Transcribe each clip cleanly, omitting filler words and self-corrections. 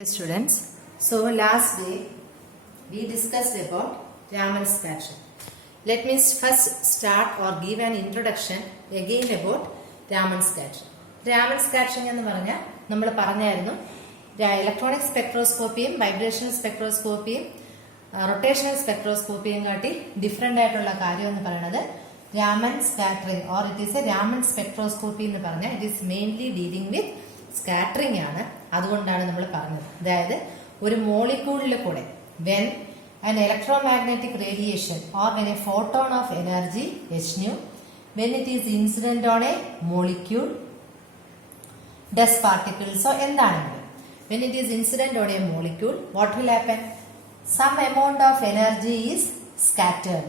Students, so last day we discussed about Raman scattering. Let me first start or give an introduction again about Raman scattering. Raman scattering എന്ന് പറഞ്ഞാൽ നമ്മൾ പറഞ്ഞായിരുന്നു electronic സ്പെക്ട്രോസ്കോപ്പിയും vibrational സ്പെക്ട്രോസ്കോപ്പിയും rotational സ്പെക്ട്രോസ്കോപ്പിയും കാട്ടി different ആയിട്ടുള്ള കാര്യം എന്ന് പറയുന്നത് Raman scattering or it is A Raman spectroscopy എന്ന് പറഞ്ഞാൽ it is mainly dealing with scattering ആണ്. അതുകൊണ്ടാണ് നമ്മൾ പറഞ്ഞത്. അതായത് ഒരു മോളിക്യൂളിൽ കൂടെ when an electromagnetic radiation or when a photon of energy h nu when it is incident on a molecule dust particles so എന്താണെങ്കിലും when it is incident on a molecule what will happen? Some amount of energy is scattered.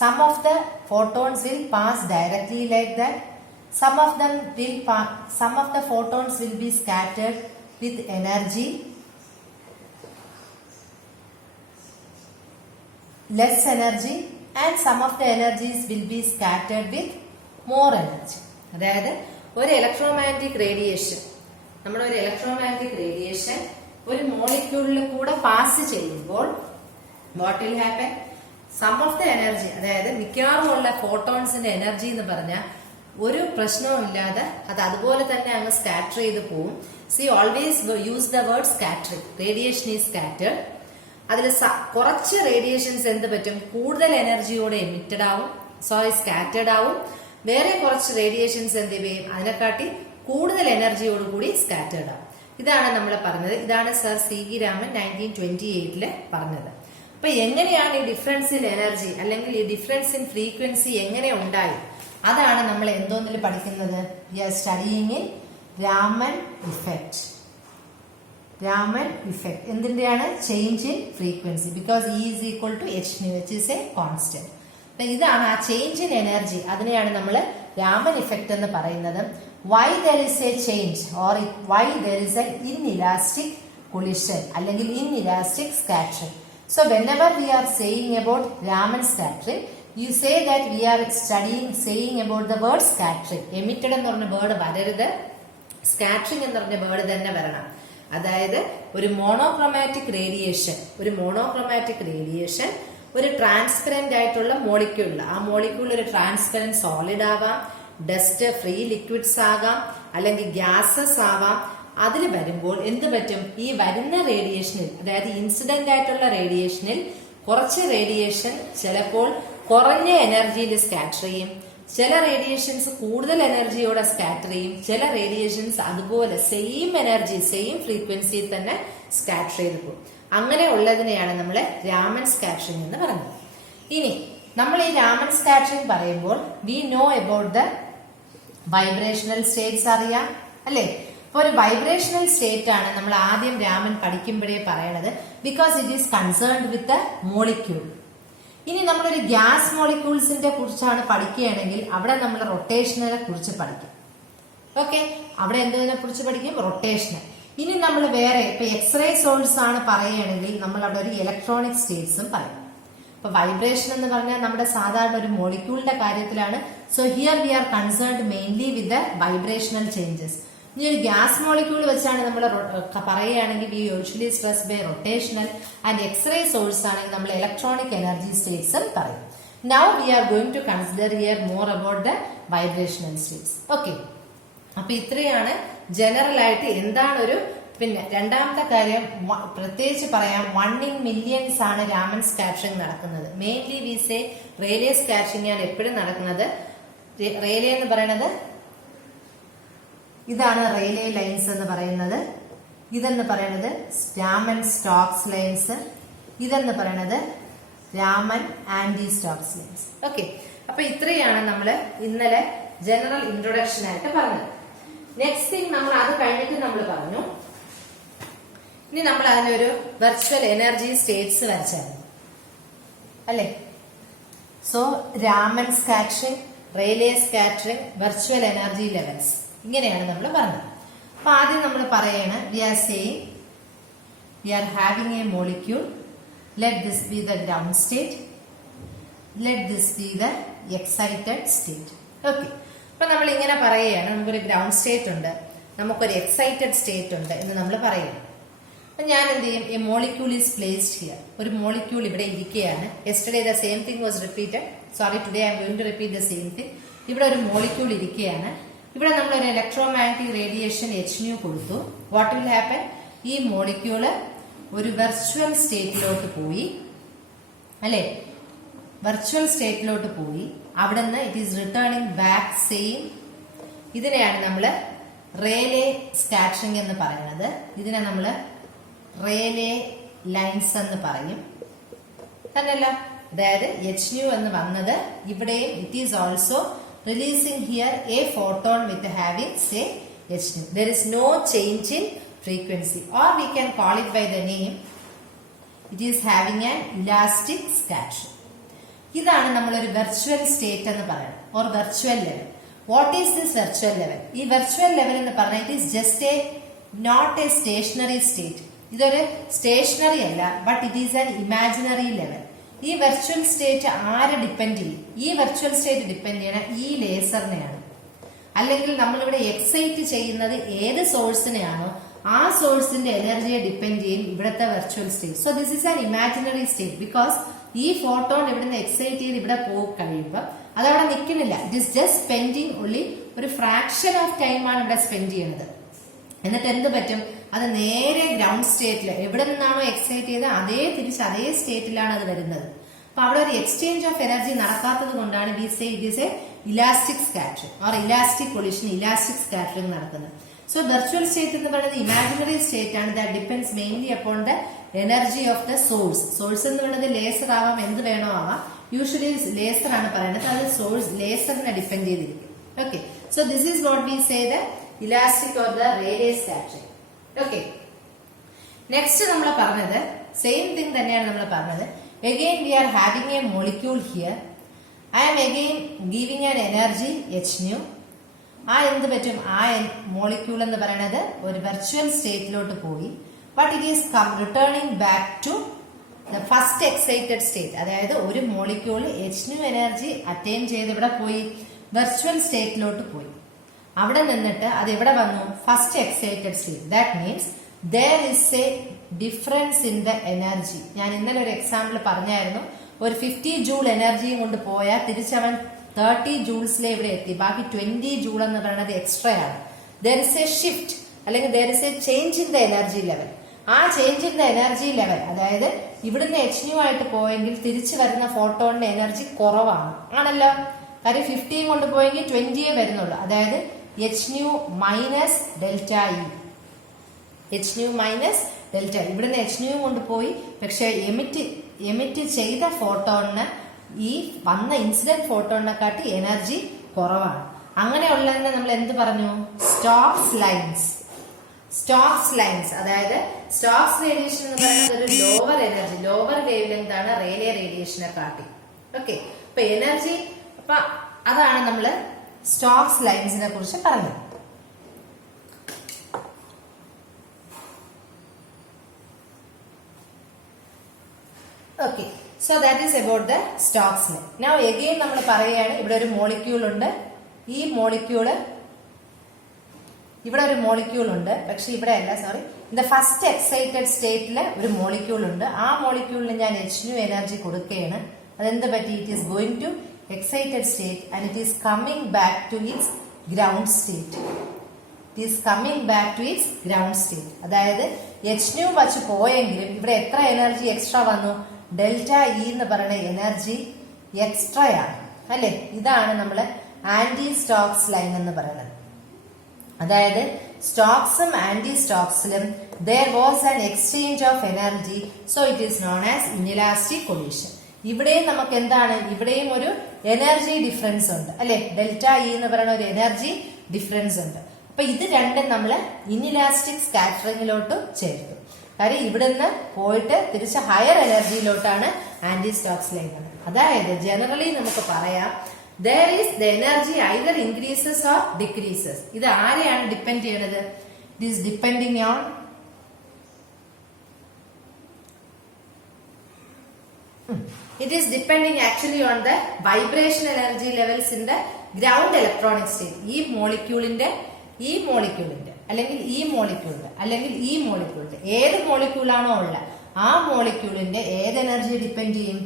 Some of the photons will pass directly like that. Some of the photons will be scattered with energy less energy and some of the energies will be scattered with more energy. അതായത് ഒരു electromagnetic radiation ഒരു മോളിക്യൂളിൽ കൂടെ pass ചെയ്യുമ്പോൾ what will happen? Sum of the energy, അതായത് മിക്കവാറും ഉള്ള ഫോട്ടോൺസിന്റെ energy എന്ന് പറഞ്ഞാൽ ഒരു പ്രശ്നവും ഇല്ലാതെ അത് അതുപോലെ തന്നെ അങ്ങ് സ്കാറ്റർ ചെയ്ത് പോവും. C always use the word scattering. Radiation is scattered. അതിൽ കുറച്ച് റേഡിയേഷൻസ് എന്ത് പറ്റും? കൂടുതൽ എനർജിയോടെ എമിറ്റഡ് ആവും, സ്കാറ്റേർഡ് ആവും. വേറെ കുറച്ച് റേഡിയേഷൻസ് എന്ത് ചെയ്യും? അതിനെക്കാട്ടി കൂടുതൽ എനർജിയോട് കൂടി സ്കാറ്റേർഡ് ആവും. ഇതാണ് നമ്മൾ പറഞ്ഞത്. ഇതാണ് സർ സി വി രാമൻ 1928 പറഞ്ഞത്. അപ്പൊ എങ്ങനെയാണ് ഈ ഡിഫറൻസ് ഇൻ എനർജി അല്ലെങ്കിൽ ഈ ഡിഫറൻസ് ഇൻ ഫ്രീക്വൻസി എങ്ങനെ ഉണ്ടായി? അതാണ് നമ്മൾ എന്തോന്നിൽ പഠിക്കുന്നത്? We are studying in Raman effect. Raman effect എന്തിന്റെയാണ്? Change in frequency. Because E is equal to H nu, which is a constant. അപ്പൊ ഇതാണ് ആ ചേഞ്ച് ഇൻ എനർജി. അതിനെയാണ് നമ്മൾ രാമൻ ഇഫക്റ്റ് എന്ന് പറയുന്നത്. Why there is a change or why there is a inelastic collision അല്ലെങ്കിൽ inelastic scattering. So whenever we are saying about Raman scattering, you say that we are saying about the word scattering. Emitted എന്ന് പറഞ്ഞ word വരരുത്, scattering എന്ന് പറഞ്ഞ word തന്നെ വരണം. അതായത് ഒരു മോണോക്രോമാറ്റിക് റേഡിയേഷൻ ഒരു ട്രാൻസ്പെറന്റ് ആയിട്ടുള്ള മോളിക്യൂൾ, ആ മോളിക്യൂൾ ഒരു ട്രാൻസ്പെറന്റ് സോളിഡ് ആവാം, ഡസ്റ്റ് ഫ്രീ ലിക്വിഡ്സ് ആകാം, അല്ലെങ്കിൽ ഗ്യാസസ് ആവാം. അതിൽ വരുമ്പോൾ എന്ത് പറ്റും? ഈ വരുന്ന റേഡിയേഷനിൽ, അതായത് ഇൻസിഡന്റ് ആയിട്ടുള്ള റേഡിയേഷനിൽ കുറച്ച് റേഡിയേഷൻ ചിലപ്പോൾ കുറഞ്ഞ എനർജിയിൽ സ്കാറ്റർ ചെയ്യും, ചില റേഡിയേഷൻസ് കൂടുതൽ എനർജിയോടെ സ്കാറ്റർ ചെയ്യും, ചില റേഡിയേഷൻസ് അതുപോലെ സെയിം എനർജി സെയിം ഫ്രീക്വൻസിയിൽ തന്നെ സ്കാറ്റർ ചെയ്ത് പോകും. അങ്ങനെ ഉള്ളതിനെയാണ് നമ്മൾ രാമൻ സ്കാറ്ററിംഗ് എന്ന് പറയുന്നത്. ഇനി നമ്മൾ ഈ രാമൻ സ്കാറ്ററിംഗ് പറയുമ്പോൾ we know about the vibrational States അറിയാം അല്ലെ? അപ്പൊ ഒരു വൈബ്രേഷണൽ സ്റ്റേറ്റ് ആണ് നമ്മൾ ആദ്യം രാമൻ പഠിക്കുമ്പോഴേ പറയണത്. Because it is concerned with the molecule. ഇനി നമ്മളൊരു ഗ്യാസ് മോളിക്യൂൾസിന്റെ കുറിച്ചാണ് പഠിക്കുകയാണെങ്കിൽ അവിടെ നമ്മൾ റൊട്ടേഷനെ കുറിച്ച് പഠിക്കും. ഓക്കെ, അവിടെ എന്തോതിനെ കുറിച്ച് പഠിക്കും? റൊട്ടേഷണൽ. ഇനി നമ്മൾ വേറെ ഇപ്പൊ എക്സ്റേ സോഴ്സ് ആണ് പറയുകയാണെങ്കിൽ നമ്മൾ അവിടെ ഒരു ഇലക്ട്രോണിക് സ്റ്റേറ്റ്സും പറയും. ഇപ്പൊ വൈബ്രേഷൻ എന്ന് പറഞ്ഞാൽ നമ്മുടെ സാധാരണ ഒരു മോളിക്യൂളിന്റെ കാര്യത്തിലാണ്. So here we are concerned mainly with the vibrational changes. ഇനി ഒരു ഗ്യാസ് മോളിക്യൂൾ വെച്ചാണ് നമ്മൾ പറയുകയാണെങ്കിൽ we usually stress by rotational and x-ray source ആണെങ്കിൽ നമ്മൾ ഇലക്ട്രോണിക് എനർജി സ്റ്റേറ്റ്സ് പറയും. Now we are going to consider here more about the vibrational states. Okay, അപ്പൊ ഇത്രയാണ് ജനറൽ ആയിട്ട് എന്താണ് ഒരു. പിന്നെ രണ്ടാമത്തെ കാര്യം പ്രത്യേകിച്ച് പറയാം, 1 in millions ആണ് രാമൻ സ്കാറ്ററിംഗ് നടക്കുന്നത്. Mainly we say Rele scattering ആണ് എപ്പോഴും നടക്കുന്നത്. റേലേ എന്ന് പറയുന്നത് ഇതാണ് റെയിലേ ലൈൻസ് എന്ന് പറയുന്നത്. ഇതെന്ന് പറയുന്നത് രാമൻ സ്റ്റോക്സ് ലൈൻസ്. ഇതെന്ന് പറയുന്നത് Raman anti Stokes lines. Okay, അപ്പൊ ഇത്രയാണ് നമ്മൾ ഇന്നലെ ജനറൽ ഇൻട്രൊഡക്ഷൻ ആയിട്ട് പറഞ്ഞത്. നെക്സ്റ്റ് തിങ് നമ്മൾ അത് കഴിഞ്ഞിട്ട് നമ്മൾ പറഞ്ഞു. ഇനി നമ്മൾ അതിനൊരു വെർച്വൽ എനർജി സ്റ്റേറ്റ്സ് വരച്ചായിരുന്നു അല്ലെ? So Raman scattering, Rayleigh scattering, virtual energy levels, ഇങ്ങനെയാണ് നമ്മൾ പറഞ്ഞത്. അപ്പൊ ആദ്യം നമ്മൾ പറയാണ് we are saying we are having a molecule, let this be the ground state, let this be the excited state. Okay, അപ്പൊ നമ്മൾ ഇങ്ങനെ പറയുകയാണ്, നമുക്കൊരു ഗ്രൗണ്ട് സ്റ്റേറ്റ് ഉണ്ട്, നമുക്കൊരു എക്സൈറ്റഡ് സ്റ്റേറ്റ് ഉണ്ട് എന്ന് നമ്മൾ പറയുന്നു. അപ്പൊ ഞാൻ എന്ത് ചെയ്യും, a molecule is placed here. ഒരു മോളിക്യൂൾ ഇവിടെ ഇരിക്കുകയാണ്. Yesterday the same thing was repeated. Sorry, today I am going to repeat the same thing. ഇവിടെ ഒരു മോളിക്യൂൾ ഇരിക്കുകയാണ്. ഇവിടെ നമ്മൾ ഒരു ഇലക്ട്രോമാഗ്നറ്റിക് റേഡിയേഷൻ hν കൊടുത്തു. What will happen? ഈ മോളിക്യൂള് ഒരു വെർച്വൽ സ്റ്റേറ്റിലോട്ട് പോയി, അല്ലെ? വെർച്വൽ സ്റ്റേറ്റിലോട്ട് പോയി. അവിടെ നിന്ന് it is returning back same. ഇതിനെയാണ് നമ്മൾ റേലേ സ്കാറ്ററിംഗ് എന്ന് പറയുന്നത്. ഇതിനെ നമ്മൾ റേലേ ലൈൻസ് എന്ന് പറയും, തന്നെയല്ല? അതായത് hν എന്ന് വന്നത് ഇവിടെയും it is also releasing here a photon with having say hν. There is no change in frequency, or we can call it by the name, it is having an elastic scattering. ഇതാണ് നമ്മളൊരു virtual state എന്ന് പറയുന്നത്, or virtual level. What is this virtual level? ഈ virtual level എന്ന് പറഞ്ഞാൽ it is just a not a stationary state. ഇതൊരു stationary അല്ല, but it is an imaginary level. ഈ വെർച്വൽ സ്റ്റേറ്റ് ആരെ ഡിപ്പെൻഡ് ചെയ്യും? ഈ വെർച്വൽ സ്റ്റേറ്റ് ഡിപ്പെൻഡ് ചെയ്യണ ഈ ലേസറിനെയാണ്. അല്ലെങ്കിൽ നമ്മളിവിടെ എക്സൈറ്റ് ചെയ്യുന്നത് ഏത് സോഴ്സിനെയാണോ ആ സോഴ്സിന്റെ എനർജിയെ ഡിപ്പെൻഡ് ചെയ്യും ഇവിടുത്തെ virtual state. So this is an imaginary state because ഈ ഫോട്ടോൺ ഇവിടുന്ന് എക്സൈറ്റ് ചെയ്ത് ഇവിടെ പോയി കഴിയുമ്പോൾ അതവിടെ നിൽക്കുന്നില്ല. It is just spending only ഒരു ഫ്രാക്ഷൻ ഓഫ് ടൈമാണ് ഇവിടെ സ്പെൻഡ് ചെയ്യുന്നത്. എന്നിട്ട് എന്ത് പറ്റും? അത് നേരെ ഗ്രൗണ്ട് സ്റ്റേറ്റിൽ എവിടെ നിന്നാണോ എക്സൈറ്റ് ചെയ്ത് തിരിച്ച് അതേ സ്റ്റേറ്റിലാണ് അത് വരുന്നത്. അപ്പൊ അവിടെ ഒരു എക്സ്ചേഞ്ച് ഓഫ് എനർജി നടക്കാത്തത് കൊണ്ടാണ് we say it is A elastic scattering or elastic collision, elastic scattering നടക്കുന്നത്. സോ വെർച്വൽ സ്റ്റേറ്റ് എന്ന് പറയുന്നത് ഇമാജിനറി സ്റ്റേറ്റ് ആണ്. That depends mainly upon the energy of the source. Source എന്ന് പറയുന്നത് ലേസർ ആവാം, എന്ത് വേണോ ആവാം. യൂഷ്വലി ലേസർ ആണ് പറയുന്നത്. അത് സോഴ്സ് ലേസറിനെ ഡിപ്പെൻഡ് ചെയ്തിരിക്കും. Okay, so this is what we say the elastic or the Rayleigh scattering. Okay, next നമ്മൾ പറഞ്ഞത് സെയിം തിങ് തന്നെയാണ് നമ്മൾ പറഞ്ഞത്. Again we are having a molecule here. I am again giving an energy hν. എന്ത് പറ്റും? Molecule എന്ന് പറയുന്നത് ഒരു വെർച്വൽ സ്റ്റേറ്റിലോട്ട് പോയി. But it is returning back to the first excited state. അതായത് ഒരു മോളിക്യൂൾ hν എനർജി അറ്റൈൻ ചെയ്ത് ഇവിടെ പോയി, വെർച്വൽ സ്റ്റേറ്റിലോട്ട് പോയി. അവിടെ നിന്നിട്ട് അത് എവിടെ വന്നു? First excited state. That means there is a difference in the energy. ഞാൻ ഇന്നലെ ഒരു എക്സാമ്പിൾ പറഞ്ഞായിരുന്നു. ഒരു 50 ജൂൾ എനർജിയും കൊണ്ട് പോയാൽ തിരിച്ചവൻ 30 ജൂൾസിലെ ഇവിടെ എത്തി. ബാക്കി 20 ജൂൾ എന്ന് പറയുന്നത് എക്സ്ട്രാ ആണ്. there is a shift അല്ലെങ്കിൽ there is a change in the energy level. ആ change in the energy level, അതായത് ഇവിടുന്ന് hν ആയിട്ട് പോയെങ്കിൽ തിരിച്ചു വരുന്ന ഫോട്ടോണിന്റെ എനർജി കുറവാണ്, ആണല്ലോ. കാര്യം 50 കൊണ്ട് പോയെങ്കിൽ 20 വരുന്നുള്ളൂ. അതായത് hν minus delta E. hν minus delta. ഇവിടുന്ന് hν കൊണ്ട് പോയി, പക്ഷെ എമിറ്റ് ചെയ്ത ഫോട്ടോണിന് ഈ വന്ന ഇൻസിഡന്റ് ഫോട്ടോണിനെ കാട്ടി എനർജി കുറവാണ്. അങ്ങനെയുള്ളതിനെ നമ്മൾ എന്ത് പറഞ്ഞു? Stokes lines. സ്റ്റോക്സ് ലൈൻസ്, അതായത് സ്റ്റോക്സ് റേഡിയേഷൻ എന്ന് പറയുന്നത് ഒരു lower energy, lower wavelength ആണ് റേലേ റേഡിയേഷനെ കാട്ടി. ഓക്കെ, അപ്പൊ എനർജി, അപ്പൊ അതാണ് നമ്മള് സ്റ്റോക്സ് ലൈൻസിനെ കുറിച്ച് പറഞ്ഞത്. Okay, so that is about the Stokes line. Now again നമ്മൾ പറയുകയാണ്, ഇവിടെ ഒരു മോളിക്യൂൾ ഉണ്ട്. ഈ മോളിക്യൂള് ഇവിടെ ഒരു മോളിക്യൂൾ ഉണ്ട്, പക്ഷെ ഇവിടെ അല്ല, sorry, in the first excited സ്റ്റേറ്റില് ഒരു മോളിക്യൂൾ ഉണ്ട്. ആ മോളിക്യൂളിന് ഞാൻ hν എനർജി കൊടുക്കുകയാണ്. അതെന്ത് പറ്റി? It is going to excited state and it is coming back to its ground state. It is coming back to its ground state. അതായത് hν വച്ച് പോയെങ്കിലും ഇവിടെ എത്ര എനർജി എക്സ്ട്രാ വന്നു? ഡെൽറ്റ ഇ എന്ന് പറയുന്ന എനർജി എക്സ്ട്രാ ആണ്, അല്ലെ? ഇതാണ് നമ്മൾ ആന്റി സ്റ്റോക്സ് ലൈൻ എന്ന് പറയുന്നത്. അതായത് സ്റ്റോക്സും anti സ്റ്റോക്സിലും there was an exchange of energy, so it is known as inelastic collision. ഇവിടെയും നമുക്ക് എന്താണ്? ഇവിടെയും ഒരു എനർജി ഡിഫറൻസ് ഉണ്ട്, അല്ലെ? ഡെൽറ്റ ഇ എന്ന് പറയുന്ന ഒരു എനർജി ഡിഫറൻസ് ഉണ്ട്. അപ്പൊ ഇത് രണ്ടും നമ്മൾ ഇൻഇലാസ്റ്റിക് സ്കാറ്ററിംഗിലോട്ട് ചേർത്തു. കാര്യം ഇവിടുന്ന് പോയിട്ട് തിരിച്ച് ഹയർ എനർജിയിലോട്ടാണ് ആന്റി സ്റ്റോക്സ് ലൈൻ. അതായത് ജനറലി നമുക്ക് പറയാം, there is the energy either increases or decreases. ഇത് ആരെയാണ് ഡിപ്പെൻഡ് ചെയ്യുന്നത്? It is depending on it is depending actually on the vibration energy levels in the ground electronic state. ഈ മോളിക്യൂളിന്റെ അല്ലെങ്കിൽ ഈ മോളിക്യൂളിന്റെ അല്ലെങ്കിൽ ഈ മോളിക്യൂളിന്റെ ഏത് മോളിക്യൂളാണോ ഉള്ളത് ആ മോളിക്യൂളിന്റെ ഏത് എനർജി ഡിപ്പെൻഡ് ചെയ്യും?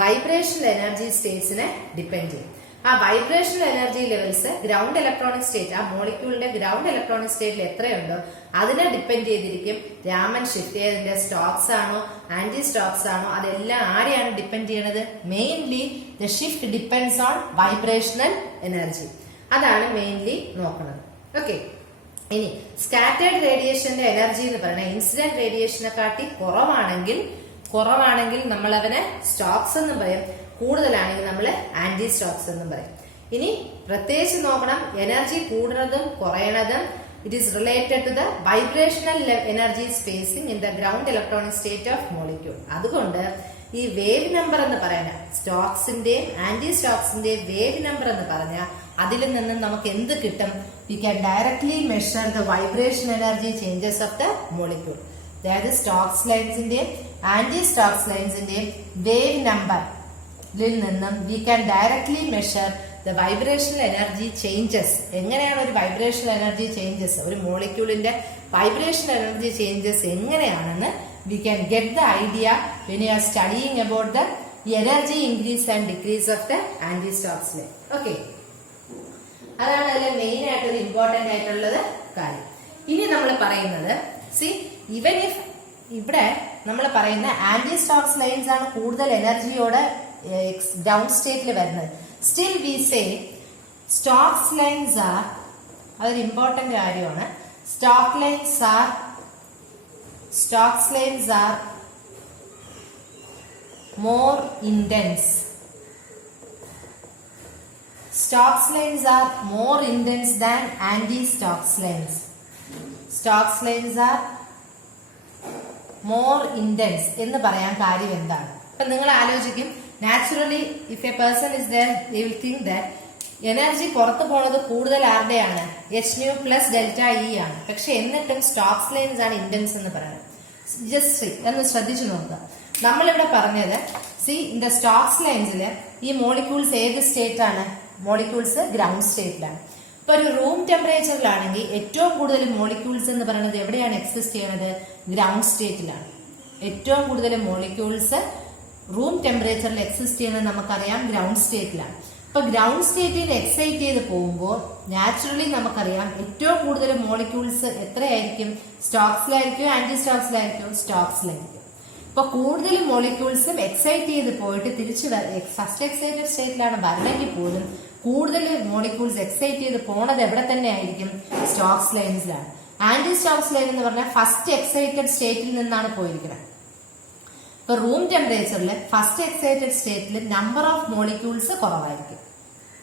വൈബ്രേഷണൽ എനർജി സ്റ്റേറ്റ്സിനെ ഡിപ്പെൻഡ് ചെയ്യും. ആ vibrational energy levels ground electronic state, ആ മോളിക്യൂളിന്റെ ഗ്രൗണ്ട് ഇലക്ട്രോണിക് സ്റ്റേറ്റിൽ എത്രയുണ്ടോ അതിനെ ഡിപ്പെൻഡ് ചെയ്തിരിക്കും രാമൻ ഷിഫ്റ്റ് ചെയ്തതിന്റെ സ്റ്റോക്സ് ആണോ ആന്റി സ്റ്റോക്സ് ആണോ, അതെല്ലാം ആരെയാണ് ഡിപ്പെൻഡ് ചെയ്യണത്? Mainly the shift depends on vibrational energy. അതാണ് മെയിൻലി നോക്കുന്നത്. ഓക്കെ, ഇനി സ്കാറ്റേർഡ് റേഡിയേഷന്റെ എനർജി എന്ന് പറയുന്നത് ഇൻസിഡന്റ് റേഡിയേഷനെ കാട്ടി കുറവാണെങ്കിൽ നമ്മൾ അവനെ സ്റ്റോക്സ് എന്നും പറയും, കൂടുതലാണെങ്കിൽ നമ്മൾ ആന്റി സ്റ്റോക്സ് എന്നും പറയും. ഇനി പ്രത്യേകിച്ച് നോക്കണം, എനർജി കൂടുന്നതും കുറയണതും it is related to the vibrational energy spacing in the ground electronic state of molecule. അതുകൊണ്ട് ഈ വേവ് നമ്പർ എന്ന് പറയുന്ന സ്റ്റോക്സിന്റെയും ആന്റി സ്റ്റോക്സിന്റെയും വേവ് നമ്പർ എന്ന് പറഞ്ഞാൽ അതിൽ നിന്നും നമുക്ക് എന്ത് കിട്ടും? We can directly measure the vibration energy changes of the molecule. അതായത് സ്റ്റോക്സ് ലൈൻസിന്റെയും ആന്റി സ്റ്റോക്സ് ലൈൻസിന്റെയും വേവ് നമ്പറിൽ നിന്നും we can directly measure the vibrational energy changes. എങ്ങനെയാണ് ഒരു വൈബ്രേഷണൽ എനർജി ചേഞ്ചസ്, ഒരു മോളിക്യൂളിന്റെ വൈബ്രേഷണൽ എനർജി ചേഞ്ചസ് എങ്ങനെയാണെന്ന് we can get the idea when you are studying about the energy increase and decrease of the anti-Stokes law. Okay, അതാണ് അതിലെ main ആയിട്ട് ഒരു important ആയിട്ടുള്ളത് കാര്യം. ഇനി നമ്മൾ പറയുന്നത് ഈവൻ ഇഫ് ഇവിടെ നമ്മൾ പറയുന്ന ആന്റി സ്റ്റോക്സ് ലൈൻസ് ആണ് കൂടുതൽ എനർജിയോടെ ഡൗൺ സ്റ്റേറ്റിൽ വരുന്നത്. Still we say Stokes lines are, അതൊരു ഇമ്പോർട്ടന്റ് കാര്യമാണ്, Stokes lines are more intense. Stokes lines are more intense than anti-Stokes lines. Stokes lines are more intense എന്ന് പറയാൻ കാര്യം എന്താണ്? അപ്പൊ നിങ്ങൾ ആലോചിക്കും, naturally if A person is there they will think that energy പുറത്തു പോണത് കൂടുതൽ ആരുടെയാണ്? h nu plus delta E ആണ്. പക്ഷെ എന്നിട്ടും സ്റ്റോക്സ് ലൈൻസ് ആണ് ഇന്റൻസ് എന്ന് പറയുന്നത്. ജസ്റ്റ് ഒന്ന് ശ്രദ്ധിച്ചു നോക്കുക. നമ്മളിവിടെ പറഞ്ഞത് ഇൻ ദ സ്റ്റോക്സ് ലൈൻസില് ഈ മോളിക്യൂൾസ് ഏത് സ്റ്റേറ്റ് ആണ്? മോളിക്യൂൾസ് ഗ്രൗണ്ട് സ്റ്റേറ്റിലാണ്. ഇപ്പൊ ഒരു റൂം ടെമ്പറേച്ചറിലാണെങ്കിൽ ഏറ്റവും കൂടുതൽ മോളിക്യൂൾസ് എന്ന് പറയുന്നത് എവിടെയാണ് എക്സിസ്റ്റ് ചെയ്യുന്നത്? ഗ്രൗണ്ട് സ്റ്റേറ്റിലാണ്. ഏറ്റവും കൂടുതൽ മോളിക്യൂൾസ് റൂം ടെമ്പറേച്ചറിൽ എക്സിസ്റ്റ് ചെയ്യുന്നത് നമുക്കറിയാം ഗ്രൗണ്ട് സ്റ്റേറ്റിലാണ്. ഇപ്പൊ ഗ്രൗണ്ട് സ്റ്റേറ്റിൽ എക്സൈറ്റ് ചെയ്ത് പോകുമ്പോൾ നാച്ചുറലി നമുക്കറിയാം ഏറ്റവും കൂടുതൽ മോളിക്യൂൾസ് എത്രയായിരിക്കും? സ്റ്റോക്സിലായിരിക്കും ആന്റി സ്റ്റോക്സിലായിരിക്കും? സ്റ്റോക്സിലായിരിക്കും. ഇപ്പൊ കൂടുതൽ മോളിക്യൂൾസും എക്സൈറ്റ് ചെയ്ത് പോയിട്ട് തിരിച്ച് ഫസ്റ്റ് എക്സൈറ്റഡ് സ്റ്റേറ്റിലാണ് വരണമെങ്കിൽ പോലും കൂടുതൽ മോളിക്യൂൾസ് എക്സൈറ്റ് ചെയ്ത് പോണത് എവിടെ തന്നെ ആയിരിക്കും? സ്റ്റോക്സ് ലൈൻസിലാണ്. ആന്റി സ്റ്റോക്സ് ലൈൻ എന്ന് പറഞ്ഞാൽ ഫസ്റ്റ് എക്സൈറ്റഡ് സ്റ്റേറ്റിൽ നിന്നാണ് പോയിരിക്കുന്നത്. ഇപ്പൊ റൂം ടെമ്പറേച്ചറിൽ ഫസ്റ്റ് എക്സൈറ്റഡ് സ്റ്റേറ്റിൽ നമ്പർ ഓഫ് മോളിക്യൂൾസ് കുറവായിരിക്കും.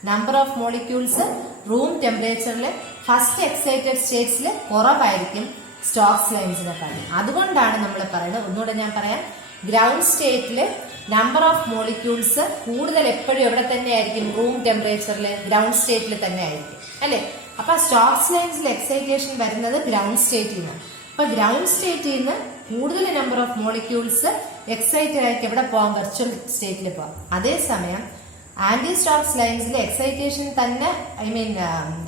നമ്പർ ഓഫ് മോളിക്യൂൾസ് റൂം ടെമ്പറേച്ചറിൽ ഫസ്റ്റ് എക്സൈറ്റഡ് സ്റ്റേറ്റ്സിൽ കുറവായിരിക്കും സ്റ്റോക്സ് ലൈൻസിനെക്കാളും. അതുകൊണ്ടാണ് നമ്മൾ പറയുന്നത്, ഒന്നുകൂടെ ഞാൻ പറയാം, ഗ്രൗണ്ട് സ്റ്റേറ്റില് നമ്പർ ഓഫ് മോളിക്യൂൾസ് കൂടുതൽ എപ്പോഴും എവിടെ തന്നെ ആയിരിക്കും? റൂം ടെമ്പറേച്ചറിൽ ഗ്രൗണ്ട് സ്റ്റേറ്റിൽ തന്നെ ആയിരിക്കും, അല്ലെ? അപ്പൊ സ്റ്റോക്സ് ലൈൻസിൽ എക്സൈറ്റേഷൻ വരുന്നത് ഗ്രൗണ്ട് സ്റ്റേറ്റിൽ നിന്ന്. അപ്പൊ ഗ്രൗണ്ട് സ്റ്റേറ്റിൽ നിന്ന് കൂടുതൽ നമ്പർ ഓഫ് മോളിക്യൂൾസ് എക്സൈറ്റഡ് ആയിട്ട് എവിടെ പോകാം? വെർച്വൽ സ്റ്റേറ്റിൽ പോകാം. അതേസമയം ആന്റി സ്റ്റോക്സ് ലൈൻസിൽ എക്സൈറ്റേഷൻ തന്നെ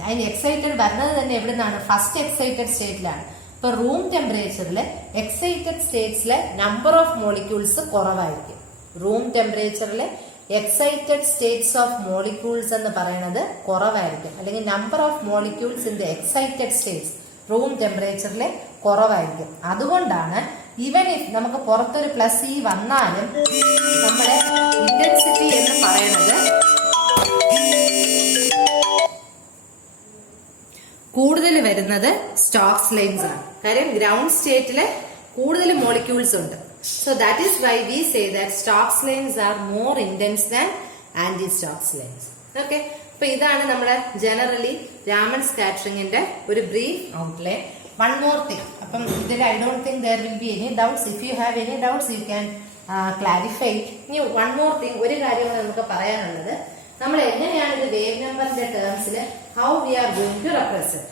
അതിന് എക്സൈറ്റഡ് വരുന്നത് തന്നെ എവിടെ നിന്നാണ്? ഫസ്റ്റ് എക്സൈറ്റഡ് സ്റ്റേറ്റിലാണ്. ഇപ്പൊ റൂം ടെമ്പറേച്ചറിൽ എക്സൈറ്റഡ് സ്റ്റേറ്റ്സിലെ നമ്പർ ഓഫ് മോളിക്യൂൾസ് കുറവായിരിക്കും. റൂം ടെമ്പറേച്ചറിൽ എക്സൈറ്റഡ് സ്റ്റേറ്റ്സ് ഓഫ് മോളിക്യൂൾസ് എന്ന് പറയുന്നത് കുറവായിരിക്കും, അല്ലെങ്കിൽ number of molecules in the excited states room ടെമ്പറേച്ചറിൽ കുറവായിരിക്കും. അതുകൊണ്ടാണ് ഈവൻ ഇഫ് നമുക്ക് പുറത്തൊരു പ്ലസ് ഇ വന്നാലും നമ്മുടെ ഇന്റൻസിറ്റി എന്ന് പറയുന്നത് കൂടുതൽ വരുന്നത് സ്റ്റോക്സ് ലൈൻസ് ആണ്. കാര്യം ഗ്രൗണ്ട് സ്റ്റേറ്റില് കൂടുതൽ മോളിക്യൂൾസ് ഉണ്ട്. So that is why we say that Stokes lines are more intense than anti Stokes lines. Okay, അപ്പൊ ഇതാണ് നമ്മുടെ ജനറലി രാമൻ സ്കാറ്ററിംഗിന്റെ ഒരു brief outline. One more thing, അപ്പം ഇതിൽ I don't think there will be any doubts. If you have any doubts you can clarify. ഇനി one more thing, ഒരു കാര്യം നമുക്ക് പറയാനുള്ളത്, നമ്മൾ എങ്ങനെയാണ് ഇത് വേവ് നമ്പറിന്റെ ടേംസിൽ how we are going to represent.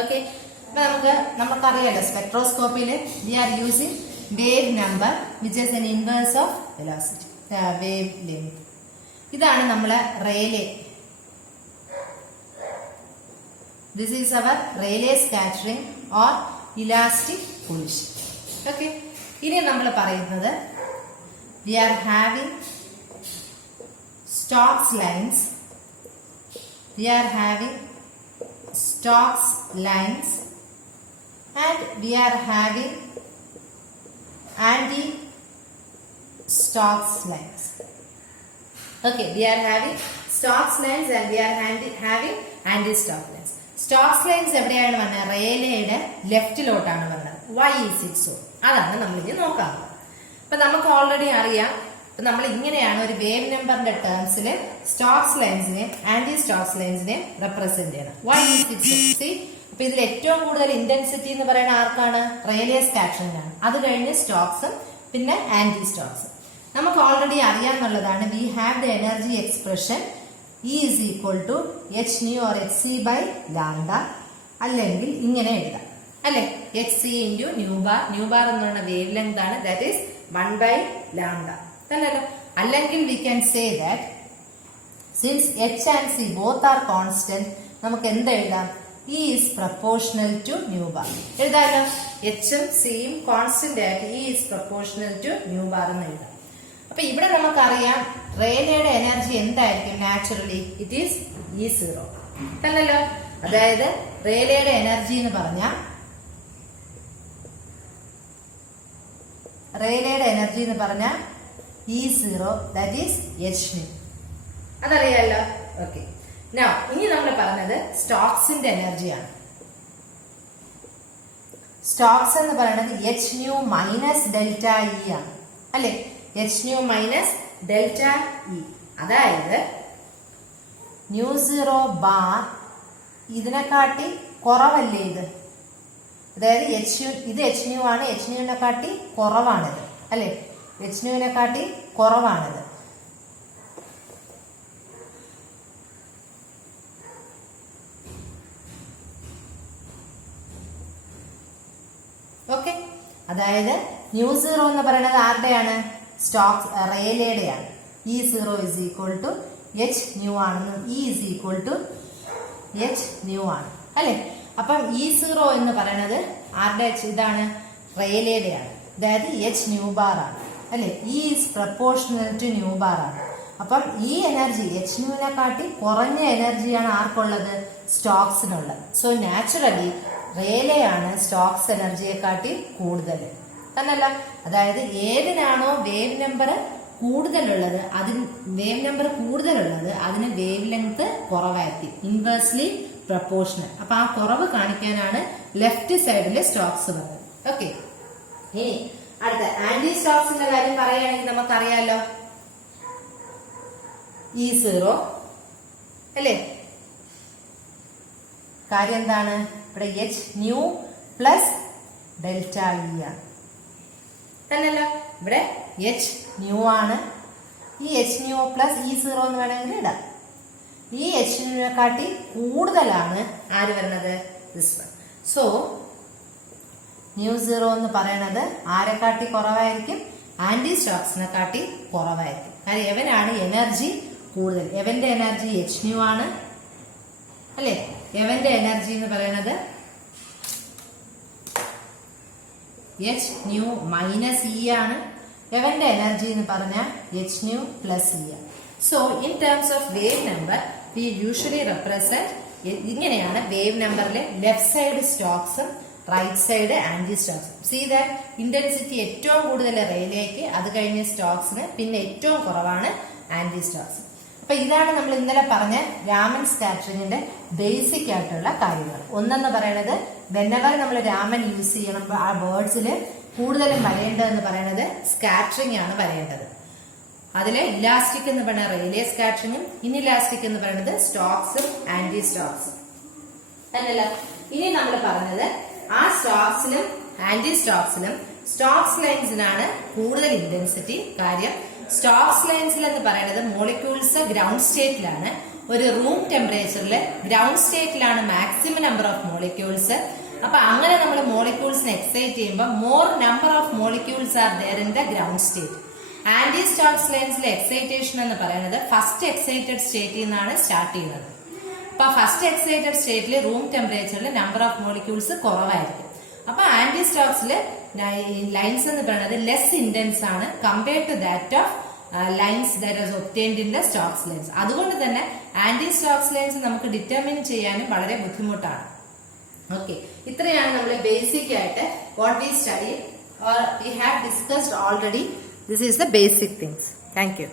Okay, അപ്പൊ നമുക്കറിയാലോ സ്പെക്ട്രോസ്കോപ്പിയിൽ we are using wave number which is an inverse of velocity, wavelength. ഇതാണ് നമ്മളെ Rele This is our Rayleigh scattering or elastic collision. Okay. ഇനി നമ്മൾ പറയുന്നത് we are having Stokes lines. We are having Stokes lines and we are having anti-Stokes lines. Okay, we are having Stokes lines and we are having anti-Stokes lines. Stokes lines എവിടെയാണ് വന്നത്? റേലേയുടെ ലെഫ്റ്റിലോട്ടാണ് വന്നത്. Why is it so? അതാണ് നമ്മൾ ഇനി നോക്കാം. അപ്പൊ നമുക്ക് already അറിയാം, നമ്മൾ ഇങ്ങനെയാണ് ഒരു വേവ് നമ്പറിന്റെ ടേംസിൽ സ്റ്റോക്സ് ലൈൻസിനെ ആന്റി സ്റ്റോക്സ് ലൈൻസിനെ റെപ്രസെന്റ് ചെയ്യണം. Why is it so? See, അപ്പൊ ഇതിൽ ഏറ്റവും കൂടുതൽ ഇന്റൻസിറ്റി എന്ന് പറയുന്ന ആർക്കാണ്? റേലിയസ് സ്കാറ്ററിംഗാണ്. അത് കഴിഞ്ഞ് സ്റ്റോക്സും പിന്നെ ആന്റി സ്റ്റോക്സും. നമുക്ക് ഓൾറെഡി അറിയാന്നുള്ളതാണ് we have the energy expression E is equal to h nu or hc by lambda, അല്ലെങ്കിൽ ഇങ്ങനെ എഴുതാം അല്ലെ, hc into nu bar. New bar എന്ന് പറയുന്ന വേവ് ലെങ്ത് ആണ്, ദാറ്റ് ഈസ് 1 by lambda അല്ലല്ലോ. അല്ലെങ്കിൽ we can say that since h and c both are constant, നമുക്ക് എന്ത് എഴുതാം? E is proportional to nu bar എഴുതാമല്ലോ. h ഉം c ഉം കോൺസ്റ്റന്റ് ആയിട്ട് E is proportional to nu bar എന്ന് എഴുതാം. അപ്പൊ ഇവിടെ നമുക്കറിയാം റേലിയുടെ എനർജി എന്തായിരിക്കും? നാച്ചുറലി ഇറ്റ് ഈസ് E0 അല്ലല്ലോ. അതായത് റേലിയുടെ എനർജി എന്ന് പറഞ്ഞാൽ E0 that is h nu. അതറിയാലോ. ഓക്കെ. നൗ ഇനി നമ്മൾ പറഞ്ഞത് സ്റ്റോക്സിന്റെ എനർജിയാണ്. സ്റ്റോക്സ് എന്ന് പറയുന്നത് h nu minus delta E ആണ് അല്ലെ. h nu minus delta E, അതായത് nu0 ബാർ ഇതിനെക്കാട്ടി കുറവല്ലേ ഇത്? അതായത് ഇത് h nu ആണ്, h nu നെ കാട്ടി കുറവാണിത് അല്ലെ. h nu നെ കാട്ടി കുറവാണിത്. ഓക്കെ. അതായത് nu0 എന്ന് പറയുന്നത് ആരുടെയാണ്? Stokes റേലിയുടെയാണ്. E0 is equal to h nu ആണെന്ന്, E is equal to h nu ആണ് അല്ലെ. അപ്പം E0 എന്ന് പറയുന്നത് ആരുടെ? ഇതാണ് റേലിയുടെയാണ്, അതായത് h nu bar ആണ് അല്ലെ. E is proportional to nu bar ആണ്. അപ്പം ഈ എനർജി h nu നെ കാട്ടി കുറഞ്ഞ എനർജിയാണ് ആർക്കുള്ളത്? സ്റ്റോക്സിനുള്ളത്. സോ നാച്ചുറലി റേലിയാണ് സ്റ്റോക്സ് എനർജിയെ കാട്ടി കൂടുതൽ തന്നല്ല. അതായത് ഏതിനാണോ വേവ് നമ്പർ കൂടുതലുള്ളത്, അതിന് വേവ് ലെങ്ത് കുറവായിരിക്കും, ഇൻവേഴ്സ്ലി പ്രപ്പോർഷണൽ. അപ്പൊ ആ കുറവ് കാണിക്കാനാണ് ലെഫ്റ്റ് സൈഡിലെ സ്റ്റോക്സ് പറഞ്ഞത്. ഓക്കെ. ഇനി അടുത്ത ആന്റി സ്റ്റോക്സിന്റെ കാര്യം പറയുകയാണെങ്കിൽ നമുക്കറിയാലോ E0 അല്ലേ. കാര്യം എന്താണ്? ഇവിടെ h nu plus delta E ആണ് തന്നെയല്ല. ഇവിടെ h nu ആണ്. ഈ h nu പ്ലസ് E0 എന്ന് വേണമെങ്കിൽ ഇടാം. ഈ h nu നെ കാട്ടി കൂടുതലാണ് ആര് വരുന്നത്? This one. സോ nu0 എന്ന് പറയുന്നത് ആരെ കാട്ടി കുറവായിരിക്കും? ആന്റി സ്റ്റോക്സിനെ കാട്ടി കുറവായിരിക്കും. കാരണം എവനാണ് എനർജി കൂടുതൽ. എവന്റെ എനർജി h nu ആണ് അല്ലെ. എവന്റെ എനർജി എന്ന് പറയുന്നത് h nu മൈനസ് ഇ ആണ്. എവന്റെ എനർജി എന്ന് പറഞ്ഞാൽ h nu പ്ലസ് ഇ ആണ്. So in terms of wave number we usually represent ഇങ്ങനെയാണ് വേവ് നമ്പറിലെ ലെഫ്റ്റ് സൈഡ് സ്റ്റോക്സും റൈറ്റ് സൈഡ് ആന്റി സ്റ്റോക്സും. സീ ദാറ്റ് ഇന്റൻസിറ്റി ഏറ്റവും കൂടുതൽ റേലിലേക്ക്, അത് കഴിഞ്ഞ് സ്റ്റോക്സിന്, പിന്നെ ഏറ്റവും കുറവാണ് ആന്റി സ്റ്റോക്സ്. അപ്പൊ ഇതാണ് നമ്മൾ ഇന്നലെ പറഞ്ഞ രാമൻ സ്കാറ്ററിംഗിന്റെ ബേസിക് ആയിട്ടുള്ള കാര്യങ്ങൾ. ഒന്നെന്ന് പറയുന്നത് വെനെവർ നമ്മൾ രാമൻ യൂസ് ചെയ്യണം, ആ വേർഡ്സിൽ കൂടുതലും വരേണ്ടതെന്ന് പറയുന്നത് സ്കാറ്ററിംഗ് ആണ് വരേണ്ടത്. അതിലെ ഇലാസ്റ്റിക് എന്ന് പറയുന്നത് റേലിയ സ്കാറ്ററിംഗും ഇൻഇലാസ്റ്റിക് എന്ന് പറയുന്നത് സ്റ്റോക്സും ആന്റി സ്റ്റോക്സും അല്ലല്ല. ഇനി നമ്മൾ പറഞ്ഞത് ആ സ്റ്റോക്സിലും ആന്റി സ്റ്റോക്സിലും സ്റ്റോക്സ് ലൈൻസിനാണ് കൂടുതൽ ഇന്റൻസിറ്റി. കാര്യം സ്റ്റോക്സ് ലൈൻസിൽ എന്ന് പറയുന്നത് മോളിക്യൂൾസ് ഗ്രൗണ്ട് സ്റ്റേറ്റിലാണ്. ഒരു റൂം ടെമ്പറേച്ചറിൽ ഗ്രൗണ്ട് സ്റ്റേറ്റിലാണ് മാക്സിമം നമ്പർ ഓഫ് മോളിക്യൂൾസ്. അപ്പൊ അങ്ങനെ നമ്മൾ മോളിക്യൂൾസിനെ എക്സൈറ്റ് ചെയ്യുമ്പോൾ more number of molecules are there in the ground state. Anti Stokes ലൈൻസിലെ എക്സൈറ്റേഷൻ എന്ന് പറയുന്നത് ഫസ്റ്റ് എക്സൈറ്റഡ് സ്റ്റേറ്റിൽ നിന്നാണ് സ്റ്റാർട്ട് ചെയ്യുന്നത്. ഫസ്റ്റ് എക്സൈറ്റഡ് സ്റ്റേറ്റിൽ റൂം ടെമ്പറേച്ചറിൽ നമ്പർ ഓഫ് മോളിക്യൂൾസ് കുറവായിരിക്കും. അപ്പൊ ആന്റി സ്റ്റോക്സിൽ ലൈൻസ് എന്ന് പറയുന്നത് ലെസ് ഇന്റൻസ് ആണ് compared to that of lines that is obtained in the Stokes lines. അതുകൊണ്ട് തന്നെ ആന്റി സ്റ്റോക്സ് ലൈൻസ് നമുക്ക് ഡിറ്റർമിൻ ചെയ്യാനും വളരെ ബുദ്ധിമുട്ടാണ്. ഓക്കെ, ഇത്രയാണ് നമ്മൾ ബേസിക് ആയിട്ട് what we study or we have discussed already. This is the basic things. Thank you.